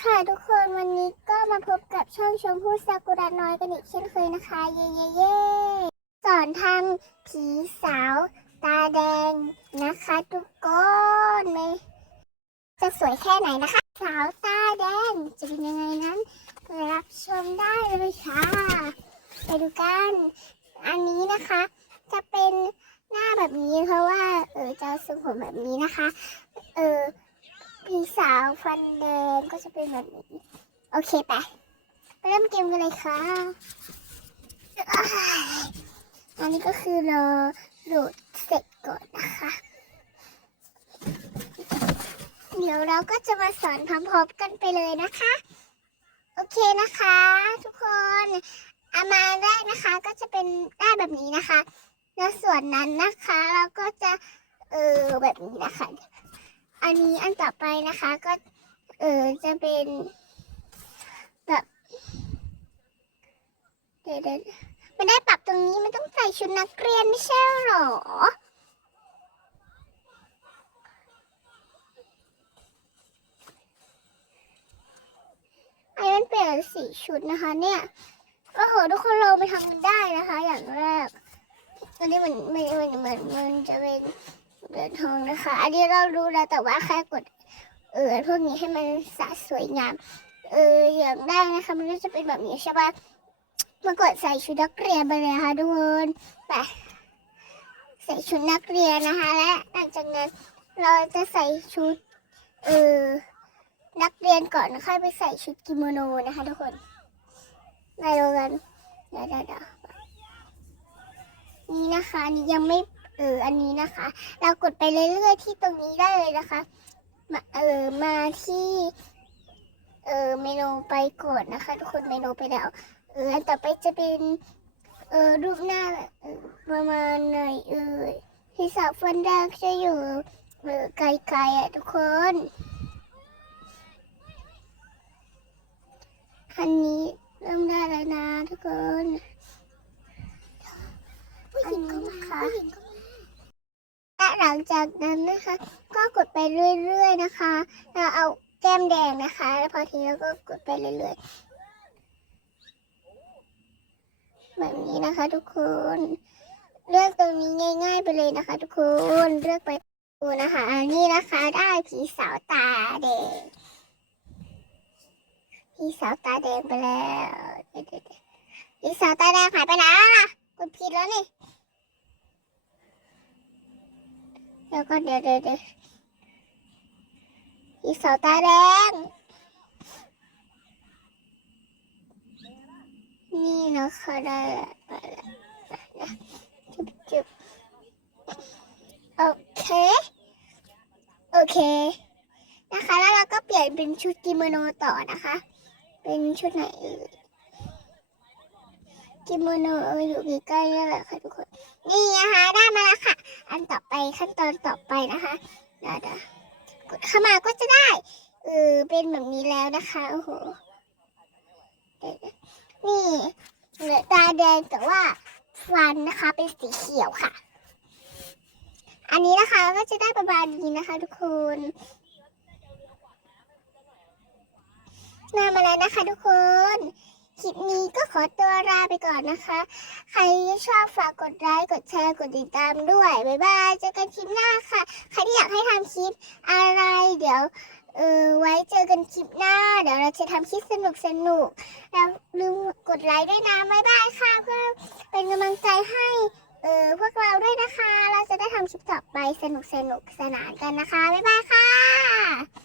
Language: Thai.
ค่ะทุกคนวันนี้ก็มาพบกับช่องชมพู่ซากุระน้อยกันอีกเช่นเคยนะคะ เย่เย่เย่สอนทำผีสาว ตาแดงนะคะทุกคนไม่จะสวยแค่ไหนนะคะ สาวตาแดงจะเป็นยังไงนั้นรับชมได้เลยค่ะ ไปดูกันอันนี้นะคะ จะเป็นหน้าแบบนี้เพราะว่าเออจะทรงผมแบบนี้นะคะีสาวฟันแดงก็จะเป็นแบบนี้ โอเคไปไปเริ่มเกมกันเลยค่ะ อันนี้ก็คือรอโหลดเสร็จก่อนนะคะ เดี๋ยวเราก็จะมาสอนพร้อมๆกันไปเลยนะคะ โอเคนะคะ ทุกคนอามาแรกนะคะก็จะเป็นได้แบบนี้นะคะ แล้วส่วนนั้นนะคะเราก็จะเออแบบนี้นะคะ อันนี้อันต่อไปนะคะก็เออจะเป็นแบบเดี๋ยวเดี๋ยวมันได้ปรับตรงนี้มันต้องใส่ชุดนักเรียนไม่ใช่หรอไอ้มันเปลี่ยนสีชุดนะคะ เนี่ยก็โหทุกคนลองไปทำกันได้นะคะ อย่างแรกอันนี้มันมันมันเหมือนมันจะเป็น เหรียญทองนะคะ อันนี้เรารู้แล้วแต่ว่าแค่กดเออพวกนี้ให้มันสะสวยงาม เอออย่างแรกนะคะมันก็จะเป็นแบบนี้ใช่ปะมากดใส่ชุดนักเรียนไปเลยนะคะทุกคนไปใส่ชุดนักเรียนนะคะ และหลังจากนั้นเราจะใส่ชุดเออนักเรียนก่อนค่อยไปใส่ชุดกิโมโนนะคะทุกคนไปดูกันเดี๋ยวเดี๋ยวนี่นะคะนนี้ยังไม่ เอออันนี้นะคะ เรากดไปเรื่อยๆที่ตรงนี้ได้เลยนะคะมาเออมาที่เออเมนูไปก่อนนะคะ ทุกคนเมนูไปแล้วเอออันต่อไปจะเป็นเออรูปหน้าเออประมาณไหนเออที่สาวฟันดาจะอยู่เออไกลๆอะทุกคนอันนี้เริ่มได้แล้วนะทุกคนอันนี้ค่ะและห ลังจากนั้นนะคะ ก็กดไปเรื่อยๆนะคะ เราเอาแก้มแดงนะคะ แล้วพอทีแล้วก็กดไปเรื่อยๆ แบบนี้นะคะทุกคน เลือกตรงนี้ง่าย ๆ ไปเลยนะคะ ทุกคน เลือกไปดูนะคะอันนี้นะคะได้ผีสาวตาแดง ผีสาวตาแดงไปแล้วผีสาวตาแดงหายไปไหนแล้วล่ะ กดผิดแล้วนี่ แล้วก็เดี๋ยวเดี๋ยวเดี๋ยวอีสาวตาแดง นี่นะคะได้แล้วได้แล้วจุบจุบโอเค โอเค นะคะ แล้วเราก็เปลี่ยนเป็นชุดกิโมโนต่อนะคะ เป็นชุดไหน กิโมโนเอออยู่ใกล้ๆนี่แหละค่ะทุกคน นี่นะคะได้มาแล้วค่ะ อันต่อไปขั้นตอนต่อไปนะคะเดี๋ยวกดเข้ามาก็จะได้เออเป็นแบบนี้แล้วนะคะโอ้โหนี่เหลือตาแดงแต่ว่าฟันนะคะ เป็นสีเขียวค่ะ อันนี้นะคะก็จะได้ประมาณนี้นะคะทุกคนนามาแล้วนะคะทุกคน คลิปนี้ก็ขอตัวลาไปก่อนนะคะ ใครชอบฝากกดไลค์ กดแชร์ กดติดตามด้วย บ๊ายบาย เจอกันคลิปหน้าค่ะ ใครที่อยากให้ทำคลิปอะไร เดี๋ยวเออไว้เจอกันคลิปหน้า เดี๋ยวเราจะทำคลิปสนุกสนุกแล้วลืมกดไลค์ด้วยนะบ๊ายบายค่ะ เพื่อเป็นกำลังใจให้เออพวกเราด้วยนะคะ เราจะได้ทำคลิปต่อไปสนุกสนุกสนานกันนะคะ บ๊ายบายค่ะ